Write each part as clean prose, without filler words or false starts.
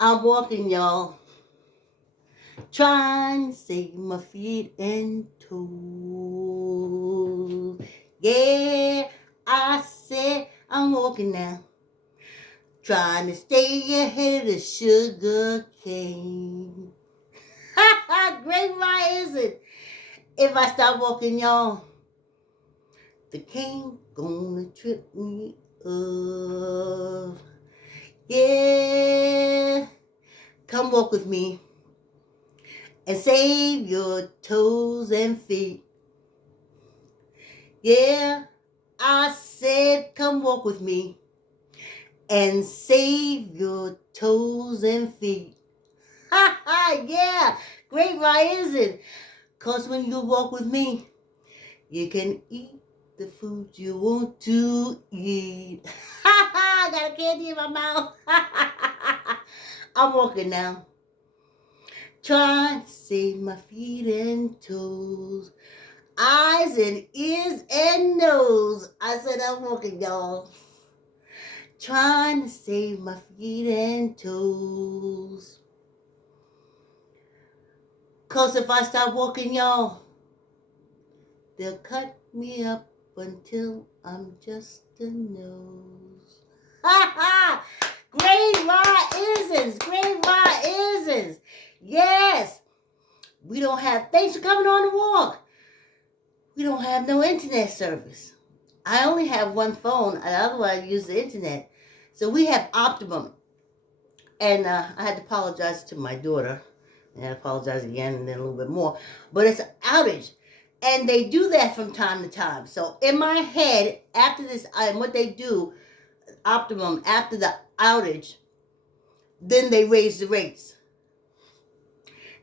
I'm walking, y'all, trying to save my feet and toes. Yeah, I said I'm walking now, trying to stay ahead of the sugar cane. Ha ha, great, why is it? If I stop walking, y'all, the cane gonna trip me up. Yeah, come walk with me and save your toes and feet. Yeah, I said come walk with me and save your toes and feet. Ha ha, yeah, great, why is it? 'Cause when you walk with me, you can eat the food you want to eat. Ha ha, I got a candy in my mouth. I'm walking now, trying to save my feet and toes, eyes and ears and nose. I said I'm walking, y'all, trying to save my feet and toes. 'Cause if I stop walking, y'all, they'll cut me up until I'm just a nose. Ha ha! Great, why isn't? Great, why isn't? Yes, we don't have, thanks for coming on the walk. We don't have no internet service. I only have one phone, and otherwise I use the internet. So we have Optimum. And I had to apologize to my daughter. And I apologize again and then a little bit more. But it's an outage. And they do that from time to time. So in my head, after this, and what they do, Optimum, after the outage, then they raise the rates.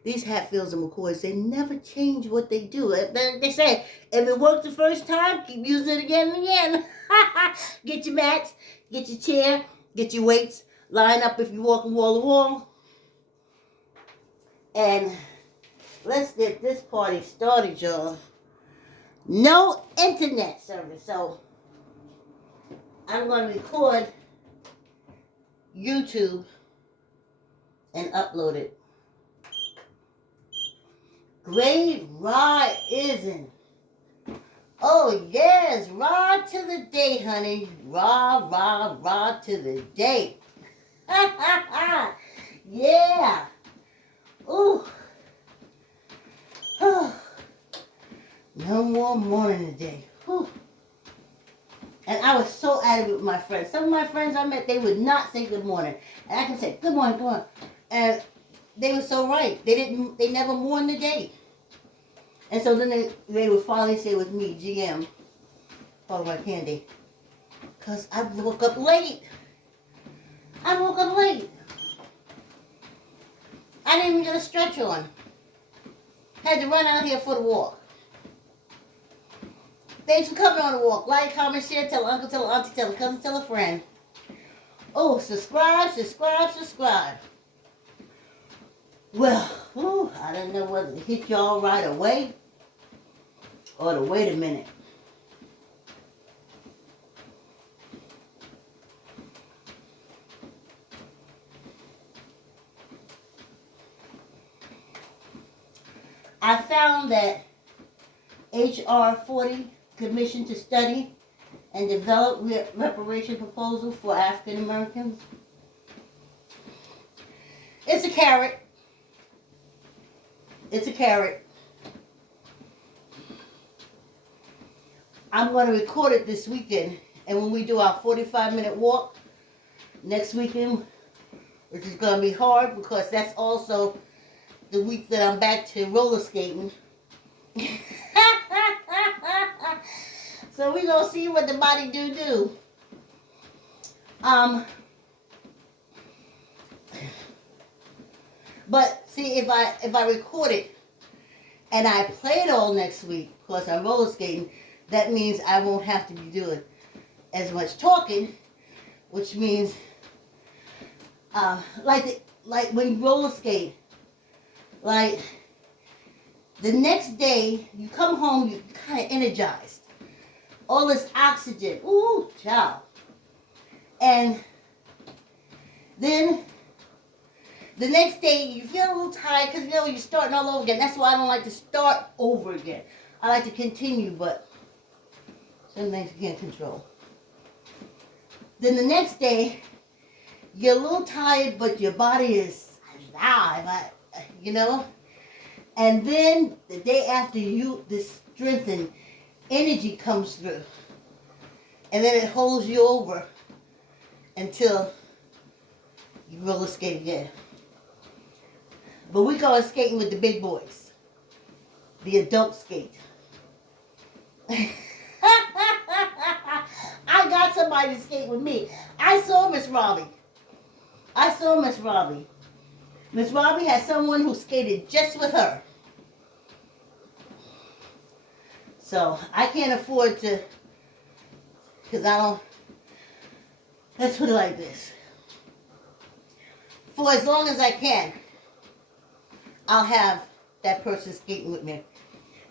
These Hatfields and McCoys, they never change what they do. They say, if it worked the first time, keep using it again and again. Get your mats, get your chair, get your weights, line up if you're walking wall to wall. And let's get this party started, y'all. No internet service, so I'm going to record YouTube and upload it. Great, ride isn't. Oh yes, ride to the day, honey. Ride to the day. Yeah. Ooh. No more morning today. Whew. And I was so adamant with my friends. Some of my friends I met, they would not say good morning. And I can say, good morning, good morning. And they were so right. They never mourned the day. And so then they would finally say with me, GM, follow my candy. Because I woke up late. I didn't even get a stretch on. Had to run out here for the walk. Thanks for coming on the walk. Like, comment, share, tell uncle, tell auntie, tell a cousin, tell a friend. Oh, subscribe. Well, I don't know whether to hit y'all right away or to wait a minute. I found that H.R. 40, commissioned to study and develop reparation proposal for African Americans. It's a carrot. I'm going to record it this weekend, and when we do our 45-minute walk next weekend, which is going to be hard because that's also the week that I'm back to roller skating. So we're going to see what the body do. But see, if I record it and I play it all next week, because I'm roller skating, that means I won't have to be doing as much talking, which means like when you roller skate, like the next day you come home, you're kind of energized. All this oxygen, child. And then The next day, you feel a little tired because, you're starting all over again. That's why I don't like to start over again. I like to continue, but some things you can't control. Then the next day, you're a little tired, but your body is alive, And then the day after, this strength and energy comes through. And then it holds you over until you roller skate again. But we go skating with the big boys. The adult skate. I got somebody to skate with me. I saw Miss Robbie. Miss Robbie had someone who skated just with her. So I can't afford to, because I don't, let's put it like this. For as long as I can, I'll have that person skating with me.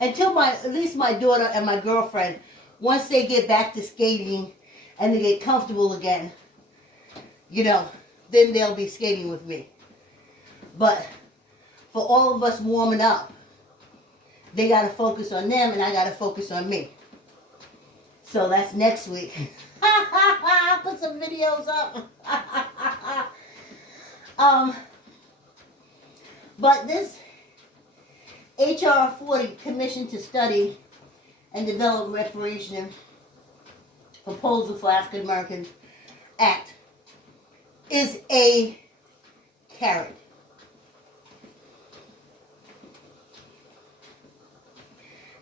Until at least my daughter and my girlfriend, once they get back to skating and they get comfortable again, then they'll be skating with me. But for all of us warming up, they got to focus on them and I got to focus on me. So that's next week. I'll put some videos up. But this HR 40 Commission to Study and Develop Reparation Proposal for African Americans Act is a carrot.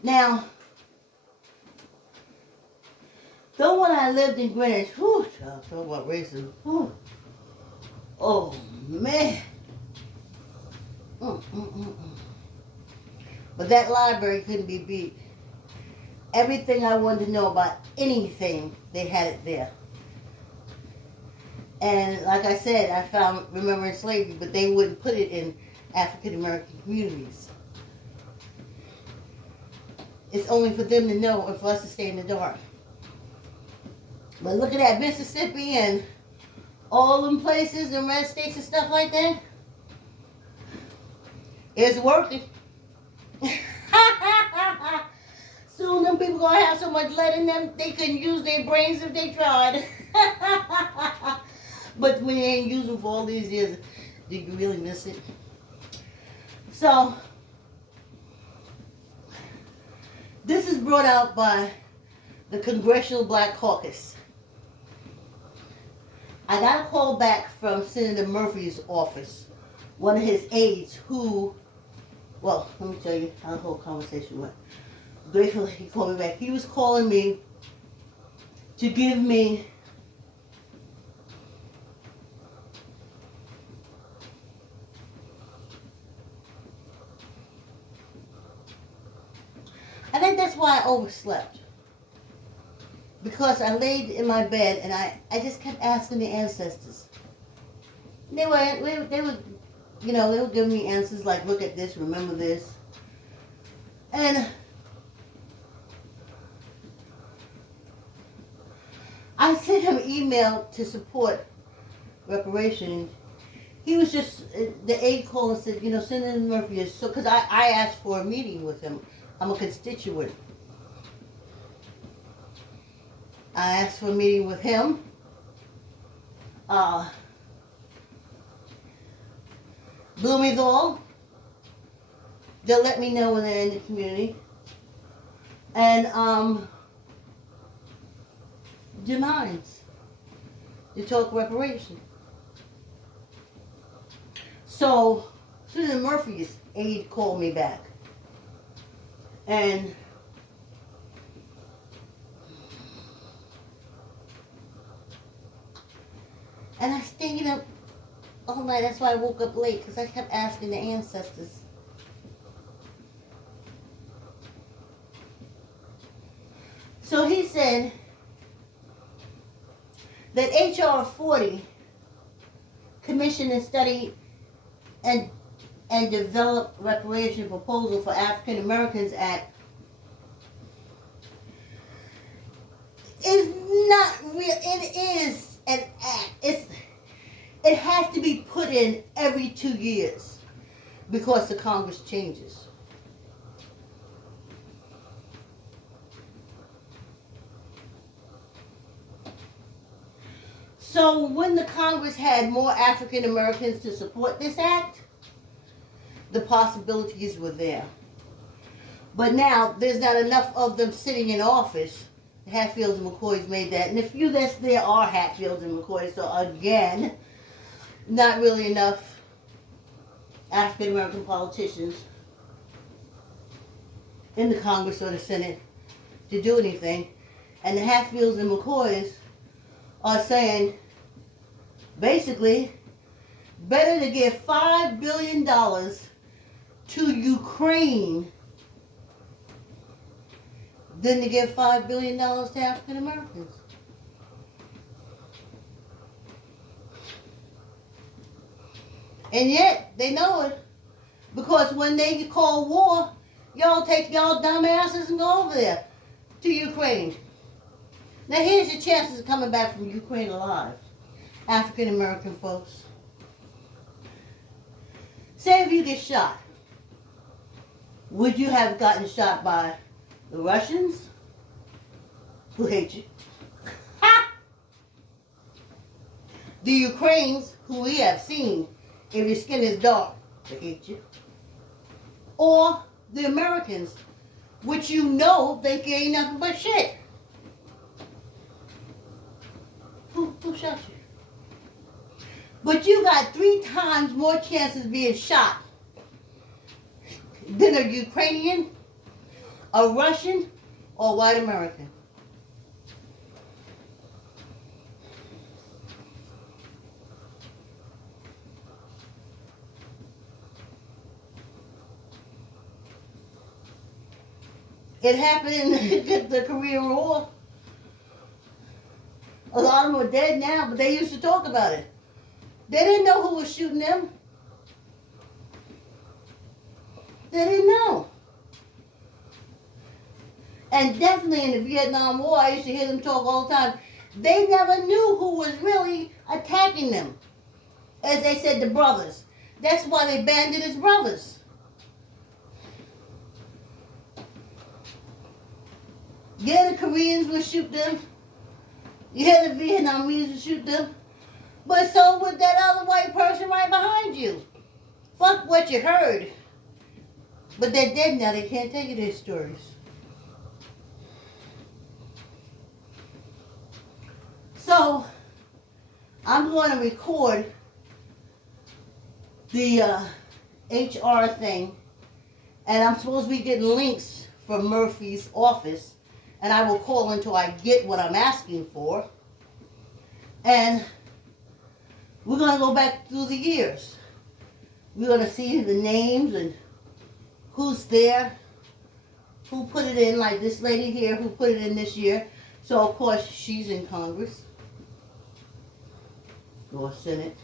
Now, though when I lived in Greenwich, talk about racism, oh man. But that library couldn't be beat. Everything I wanted to know about anything, they had it there. And like I said, I found Remembering Slavery, but they wouldn't put it in African American communities. It's only for them to know and for us to stay in the dark. But looking at Mississippi and all them places, the red states and stuff like that, it's working. Soon them people gonna have so much lead in them they couldn't use their brains if they tried. But when you ain't used them for all these years, do you really miss it? So this is brought out by the Congressional Black Caucus. I got a call back from Senator Murphy's office, one of his aides who, well, let me tell you how the whole conversation went. Grateful he called me back. He was calling me to give me I think that's why I overslept. Because I laid in my bed and I just kept asking the ancestors. They were giving me answers like, look at this, remember this. And I sent him an email to support reparation. He was just, the aide called and said, Senator Murphy is so, because I asked for a meeting with him. I'm a constituent. I asked for a meeting with him. Bloomingdale. They'll let me know when they're in the community. And Des Moines to talk reparation. So Senator Murphy's aide called me back. And I stayed up all night. That's why I woke up late, because I kept asking the ancestors. So he said that HR 40, Commission and Study and Develop Reparation Proposal for African Americans Act, is not real. It is an act. It has to to be put in every 2 years because the Congress changes. So when the Congress had more African Americans to support this act, the possibilities were there. But now there's not enough of them sitting in office. Hatfields and McCoys made that. And the few that's there are Hatfields and McCoys. So again, not really enough African American politicians in the Congress or the Senate to do anything. And the Hatfields and McCoys are saying, basically, better to give $5 billion to Ukraine than to give $5 billion to African Americans. And yet, they know it. Because when they call war, y'all take y'all dumb asses and go over there to Ukraine. Now here's your chances of coming back from Ukraine alive, African American folks. Say if you get shot, would you have gotten shot by the Russians, who hate you? Ha! The Ukrainians, who we have seen, if your skin is dark, they hate you. Or the Americans, which you know think you ain't nothing but shit. Who shot you? But you got 3 times more chances of being shot than a Ukrainian, a Russian, or a white American. It happened in the Korean War. A lot of them are dead now, but they used to talk about it. They didn't know who was shooting them. They didn't know. And definitely in the Vietnam War, I used to hear them talk all the time. They never knew who was really attacking them. As they said, the brothers. That's why they banned it as brothers. Yeah, the Koreans would shoot them. Yeah, the Vietnamese would shoot them. But so would that other white person right behind you. Fuck what you heard. But they're dead now. They can't tell you their stories. So, I'm going to record the HR thing. And I'm supposed to be getting links from Murphy's office. And I will call until I get what I'm asking for. And we're going to go back through the years. We're going to see the names and who's there, who put it in, like this lady here who put it in this year. So, of course, she's in Congress or Senate.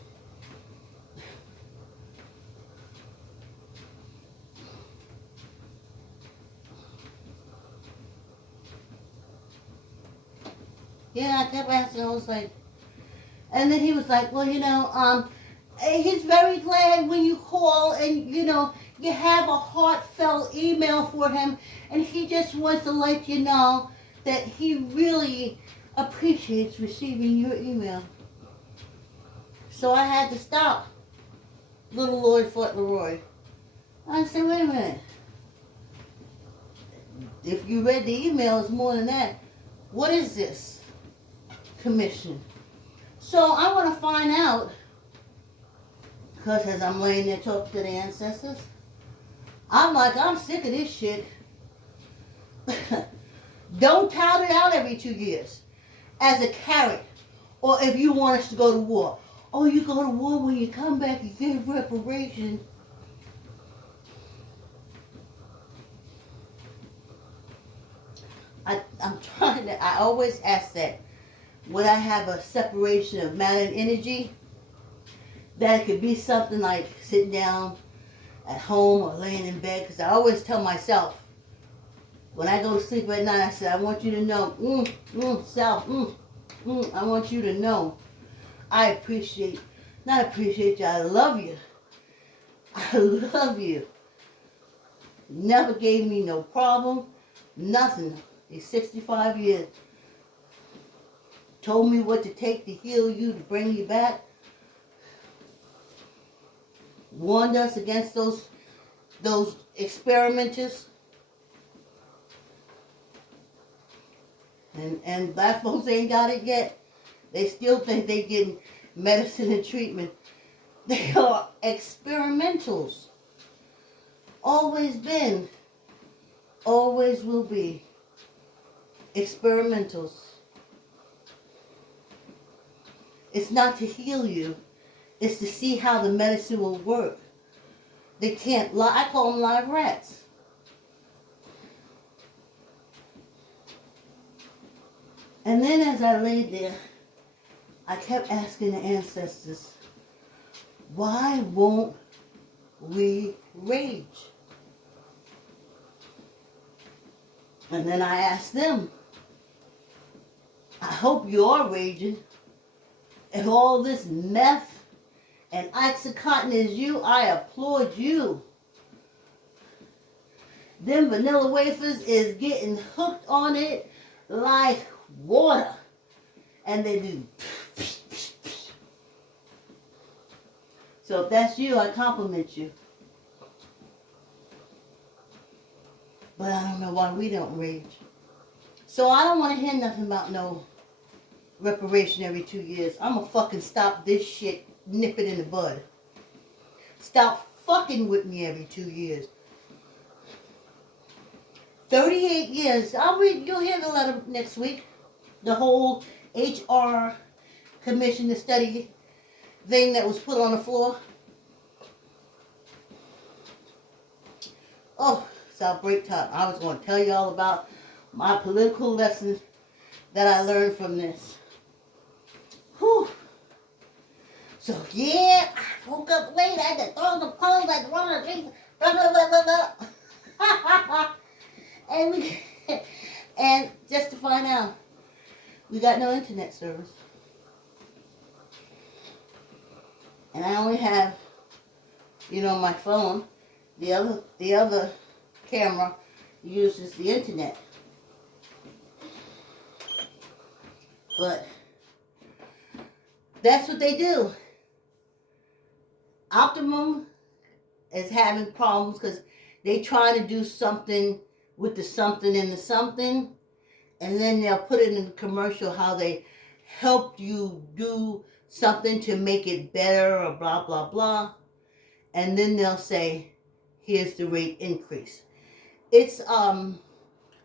Yeah, I kept asking, I was like, and then he was like, well, he's very glad when you call and, you have a heartfelt email for him, and he just wants to let you know that he really appreciates receiving your email. So I had to stop little Lloyd Fauntleroy. I said, wait a minute. If you read the email, it's more than that. What is this commission? So I want to find out, because as I'm laying there talking to the ancestors, I'm sick of this shit. Don't tout it out every 2 years as a carrot. Or if you want us to go to war. Oh, you go to war, when you come back, you get reparations. I'm trying to, I always ask that. Would I have a separation of matter and energy? That it could be something like sitting down at home or laying in bed. Because I always tell myself, when I go to sleep at night, I said, I want you to know, self, I want you to know I appreciate Not appreciate you. I love you. I love you. Never gave me no problem. Nothing. He's 65 years. Told me what to take to heal you, to bring you back. Warned us against those experimenters. And black folks ain't got it yet. They still think they getting medicine and treatment. They are experimentals. Always been. Always will be. Experimentals. It's not to heal you. It's to see how the medicine will work. They can't lie. I call them live rats. And then as I laid there, I kept asking the ancestors, why won't we rage? And then I asked them, I hope you are raging. If all this meth and Oxycontin is you, I applaud you. Them vanilla wafers is getting hooked on it like water. And they do. So if that's you, I compliment you. But I don't know why we don't rage. So I don't want to hear nothing about no reparation every 2 years. I'm going to fucking stop this shit, nip it in the bud. Stop fucking with me every 2 years. 38 years. You'll hear the letter next week. The whole HR commission to study thing that was put on the floor. Oh, it's our break time. I was going to tell you all about my political lessons that I learned from this. Whew. So, yeah, I woke up late. I had to throw the phones. I had to run on the street. Blah, blah, blah, blah, blah. And just to find out, we got no internet service. And I only have, my phone. The other camera uses the internet. But that's what they do. Optimum is having problems because they try to do something with the something and the something, and then they'll put it in the commercial how they helped you do something to make it better or blah, blah, blah. And then they'll say, here's the rate increase. It's, I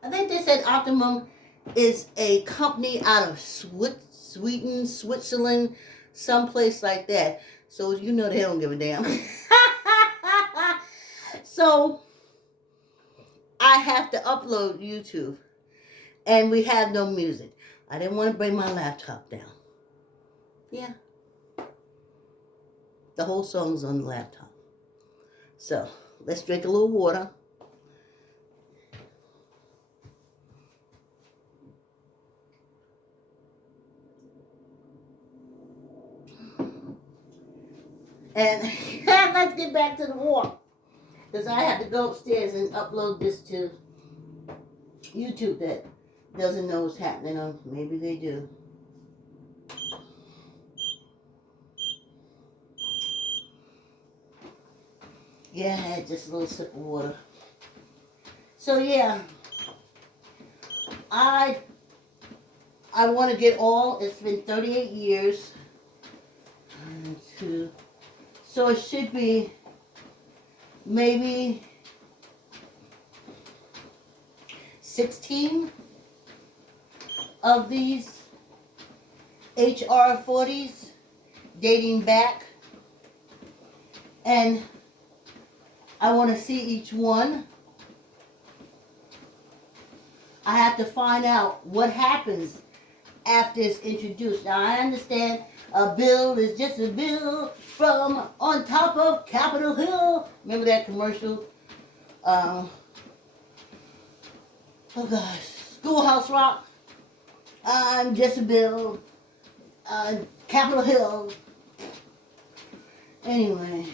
think they said Optimum is a company out of Sweden, Switzerland, someplace like that. So they don't give a damn. So I have to upload YouTube. And we have no music. I didn't want to bring my laptop down. Yeah. The whole song's on the laptop. So let's drink a little water. And let's get back to the war. Because I have to go upstairs and upload this to YouTube that doesn't know what's happening. Or maybe they do. Yeah, I had just a little sip of water. So yeah, I want to get all. It's been 38 years. 1, 2. So it should be maybe 16 of these HR 40s dating back. And I want to see each one. I have to find out what happens after it's introduced. Now, I understand a bill is just a bill from on top of Capitol Hill. Remember that commercial? Oh gosh, Schoolhouse Rock. I'm just a bill. Capitol Hill. Anyway.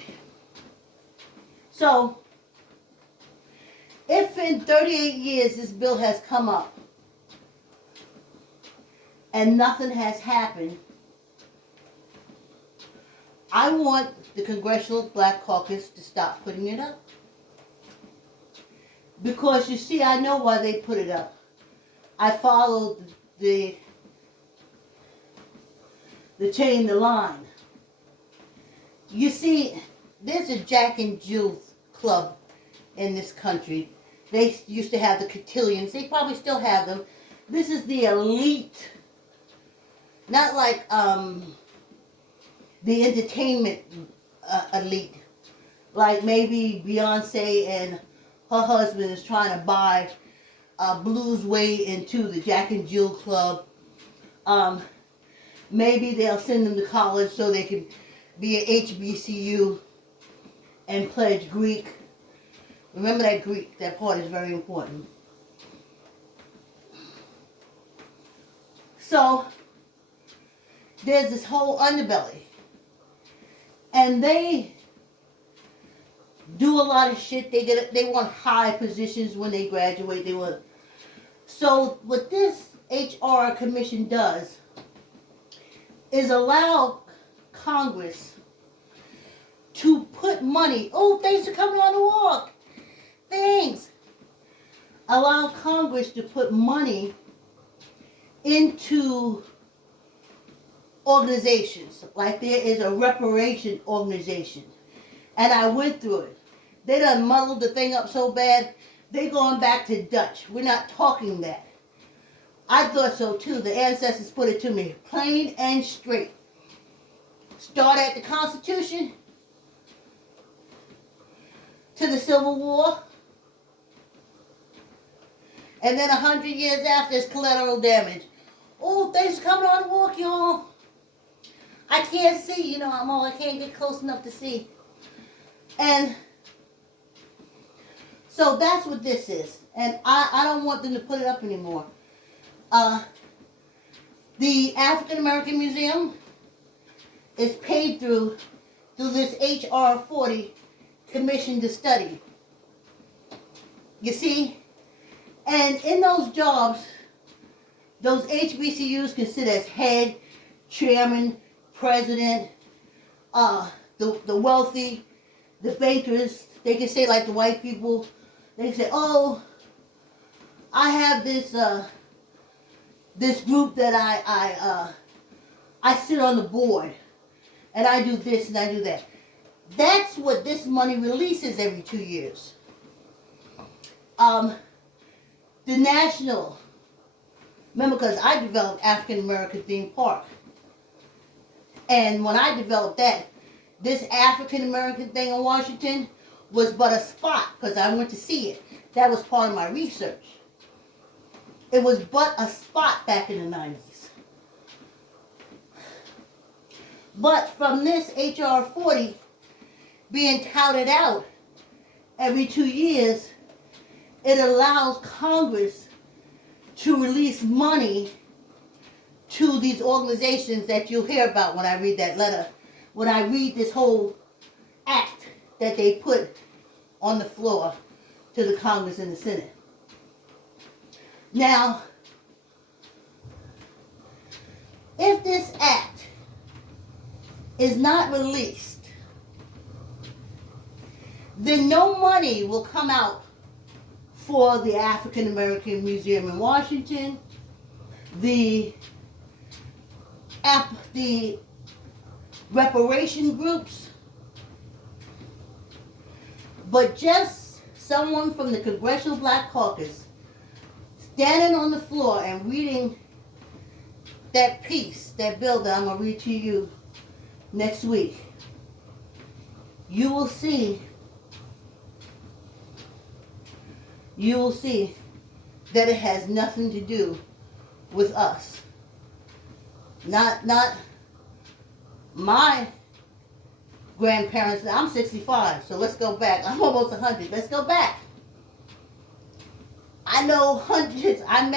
So, if in 38 years this bill has come up and nothing has happened, I want the Congressional Black Caucus to stop putting it up. Because you see, I know why they put it up. I followed the chain, the line. You see, there's a Jack and Jill club in this country. They used to have the cotillions. They probably still have them. This is the elite. Not like the entertainment elite. Like maybe Beyonce and her husband is trying to buy Blues Way into the Jack and Jill Club. Maybe they'll send them to college so they can be at HBCU and pledge Greek. Remember that Greek. That part is very important. So, there's this whole underbelly. And they do a lot of shit. They want high positions when they graduate. So what this HR commission does is allow Congress to put money. Oh, thanks for coming on the walk. Thanks. Allow Congress to put money into organizations. Like there is a reparation organization. And I went through it. They done muddled the thing up so bad, they going back to Dutch. We're not talking that. I thought so too. The ancestors put it to me. Plain and straight. Start at the Constitution to the Civil War. And then 100 years after, it's collateral damage. Oh, thanks for coming on the walk, y'all. I can't see, I can't get close enough to see. And so that's what this is. And I don't want them to put it up anymore. The African American Museum is paid through this HR 40 commission to study. You see? And in those jobs, those HBCUs can sit as head, chairman, president, the wealthy, the bankers. They can say like the white people. They can say, oh, I have this group that I sit on the board, and I do this and I do that. That's what this money releases every 2 years. The national, remember, because I developed African American theme park. And when I developed that, this African American thing in Washington was but a spot, because I went to see it. That was part of my research. It was but a spot back in the 90s. But from this HR 40 being touted out every 2 years, it allows Congress to release money to these organizations that you'll hear about when I read that letter, when I read this whole act that they put on the floor to the Congress and the Senate. Now, if this act is not released, then no money will come out for the African American Museum in Washington, the reparation groups, but just someone from the Congressional Black Caucus standing on the floor and reading that piece, that bill that I'm going to read to you next week. You will see that it has nothing to do with us. Not my grandparents. I'm 65, so let's go back. I'm almost 100. Let's go back. I know hundreds. I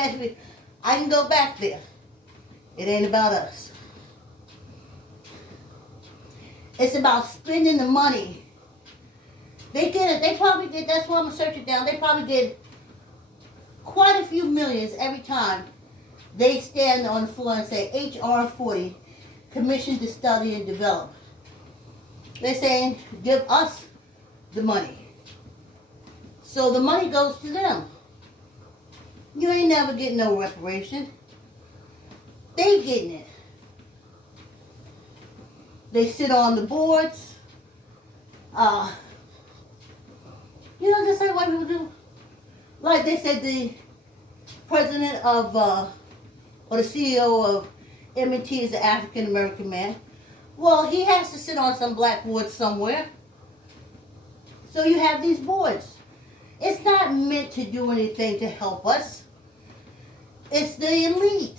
can go back there. It ain't about us. It's about spending the money. They did it. They probably did. That's why I'm going to search it down. They probably did quite a few millions every time they stand on the floor and say HR 40, commission to study and develop. They're saying, give us the money. So the money goes to them. You ain't never getting no reparation. They getting it. They sit on the boards. Just like white people do. Like they said, the president of, or the CEO of M&T is an African American man. Well, he has to sit on some black board somewhere. So you have these boards. It's not meant to do anything to help us. It's the elite.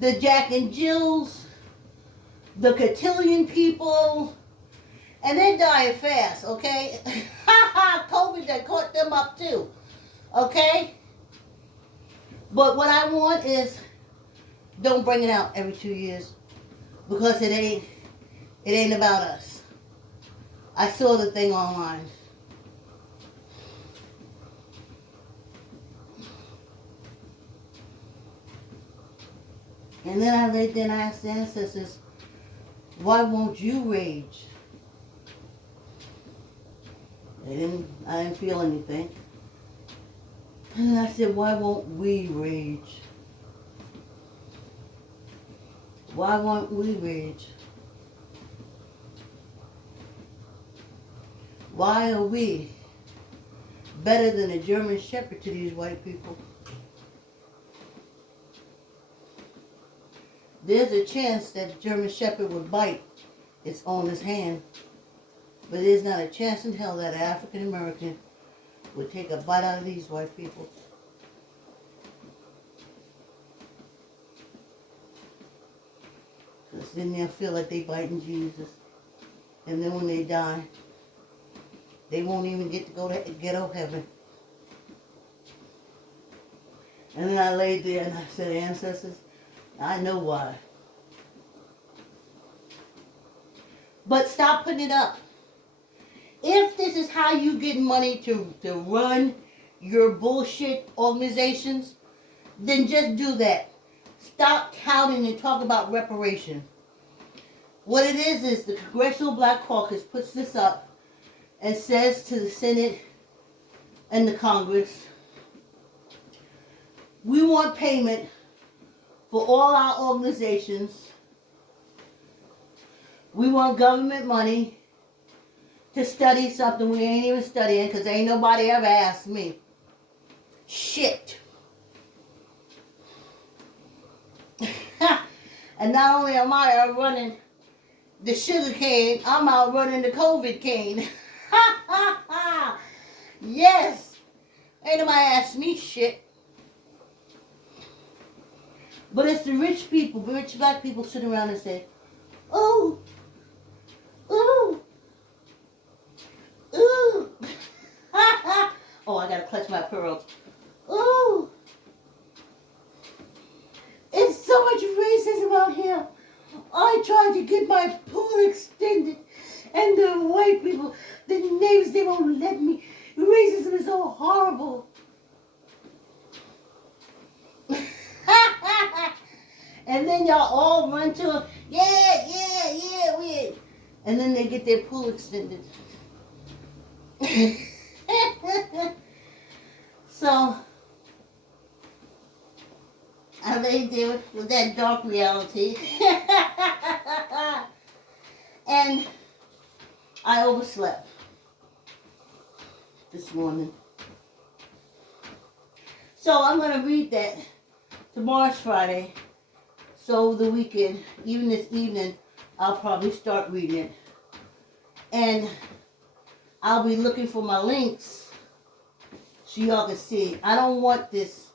The Jack and Jills, the cotillion people, and they're dying fast, okay? COVID that caught them up too, okay? But what I want is, don't bring it out every 2 years, because it ain't about us. I saw the thing online. And then I laid there and I asked the ancestors, why won't you rage? I didn't feel anything. And I said, why won't we rage? Why won't we rage? Why are we better than a German Shepherd to these white people? There's a chance that the German Shepherd would bite its owner's hand, but there's not a chance in hell that an African American would take a bite out of these white people. Because then they'll feel like they biting Jesus. And then when they die, they won't even get to go to ghetto heaven. And then I laid there and I said, ancestors, I know why. But stop putting it up. If this is how you get money to run your bullshit organizations, then just do that. Stop touting and talk about reparation. What it is the Congressional Black Caucus puts this up and says to the Senate and the Congress, we want payment for all our organizations. We want government money to study something we ain't even studying because ain't nobody ever asked me. Shit. And not only am I out running the sugar cane, I'm out running the COVID cane. Yes. Ain't nobody asked me shit. But it's the rich people, rich black people sitting around and say, ooh, ooh, ooh. Oh, I gotta clutch my pearls. Ooh. It's so much racism out here. I tried to get my pool extended, and the white people, the neighbors, they won't let me. Racism is so horrible. And then y'all all run to them, yeah, we. And then they get their pool extended. So, I lay there with that dark reality. And I overslept this morning. So I'm going to read that. Tomorrow's Friday. So the weekend, even this evening, I'll probably start reading it. And I'll be looking for my links so y'all can see. I don't want this.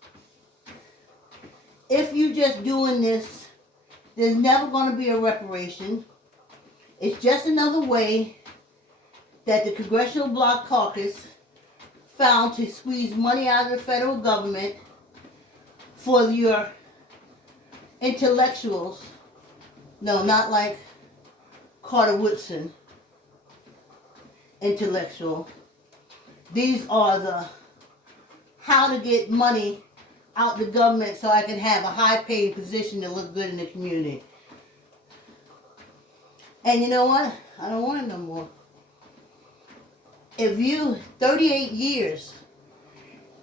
If you just doing this, there's never going to be a reparation. It's just another way that the Congressional Black Caucus found to squeeze money out of the federal government for your intellectuals. No, not like Carter Woodson intellectual. These are the how to get money out the government so I can have a high-paid position to look good in the community. And you know what? I don't want it no more. If you, 38 years,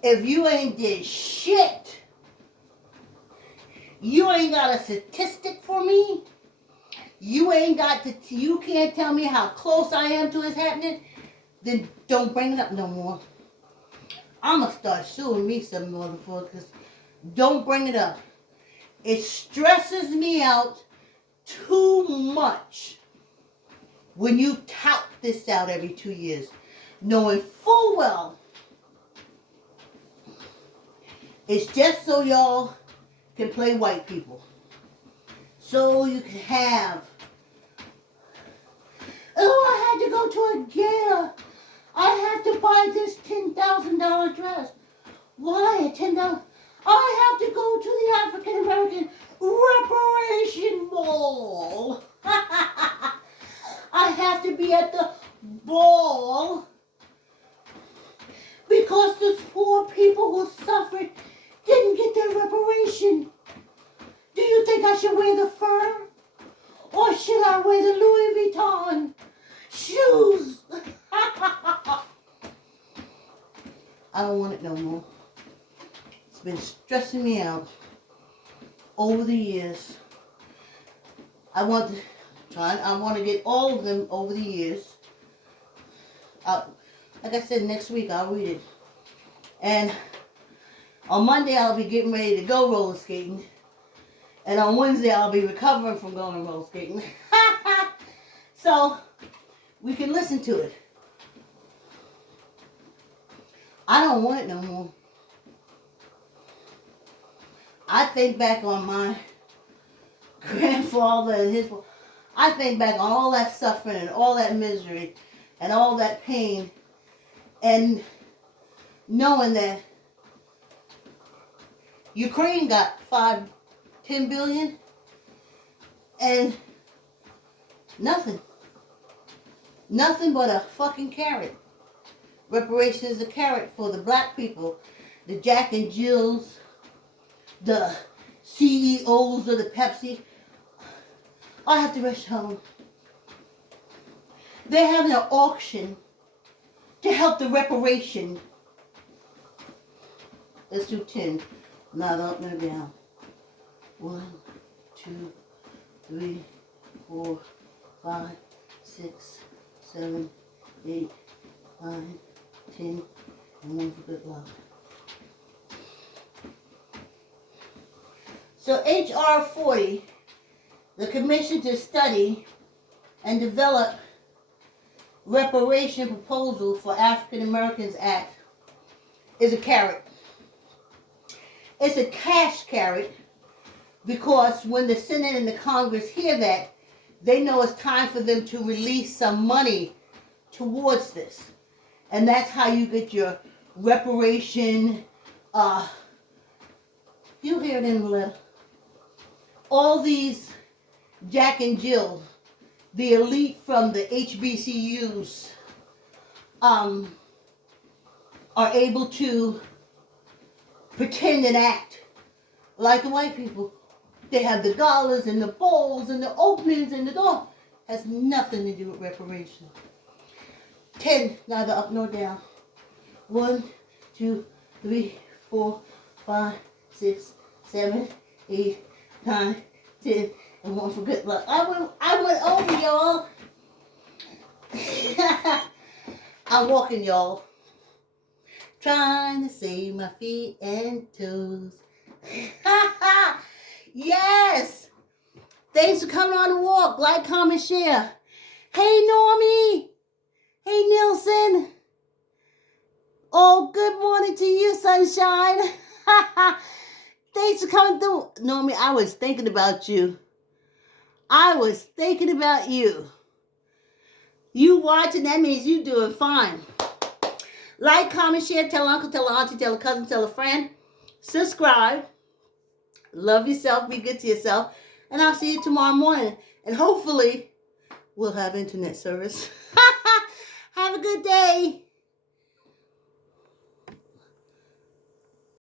if you ain't did shit, you ain't got a statistic for me, you ain't got to, you can't tell me how close I am to it happening, then don't bring it up no more. I'm going to start suing me some motherfuckers. Don't bring it up. It stresses me out too much when you tout this out every 2 years, knowing full well it's just so y'all can play white people. So you can have, oh, I had to go to a gala. I have to buy this $10,000 dress. Why $10,000? I have to go to the African American Reparation Ball. I have to be at the ball because the poor people who suffered didn't get their reparation. Do you think I should wear the fur? Or should I wear the Louis Vuitton shoes? I don't want it no more. It's been stressing me out over the years. I want to get all of them over the years. Like I said, next week I'll read it. And on Monday I'll be getting ready to go roller skating. And on Wednesday I'll be recovering from going roller skating. So we can listen to it. I don't want it no more. I think back on my grandfather and his... I think back on all that suffering and all that misery and all that pain, and knowing that Ukraine got 10 billion and nothing but a fucking carrot. Reparations is a carrot for the black people, the Jack and Jills, the CEOs of the Pepsi. I have to rush home. They're having an auction to help the reparation. Let's do 10. Not up, no down. 1, 2, 3, 4, 5, 6, 7, 8, 9, 10, and 1 for good luck. So HR 40, the Commission to Study and Develop Reparation Proposal for African Americans Act, is a carrot. It's a cash carrot because when the Senate and the Congress hear that, they know it's time for them to release some money towards this. And that's how you get your reparation, you'll hear it in the letter. All these Jack and Jill, the elite from the HBCUs, are able to pretend and act like the white people. They have the galas and the balls and the openings and the door. Has nothing to do with reparation. 10, neither up nor down. 1, 2, 3, 4, 5, 6, 7, 8, 9, 10, and 1 for good luck. I went over, y'all. I'm walking, y'all. Trying to save my feet and toes. Yes! Thanks for coming on the walk. Like, comment, share. Hey, Normie. Hey, Nelson. Oh, good morning to you, sunshine. Thanks for coming through. Normie, I was thinking about you. You watching, that means you doing fine. Like, comment, share, tell uncle, tell auntie, tell a cousin, tell a friend. Subscribe. Love yourself. Be good to yourself. And I'll see you tomorrow morning. And hopefully, will have internet service. Have a good day.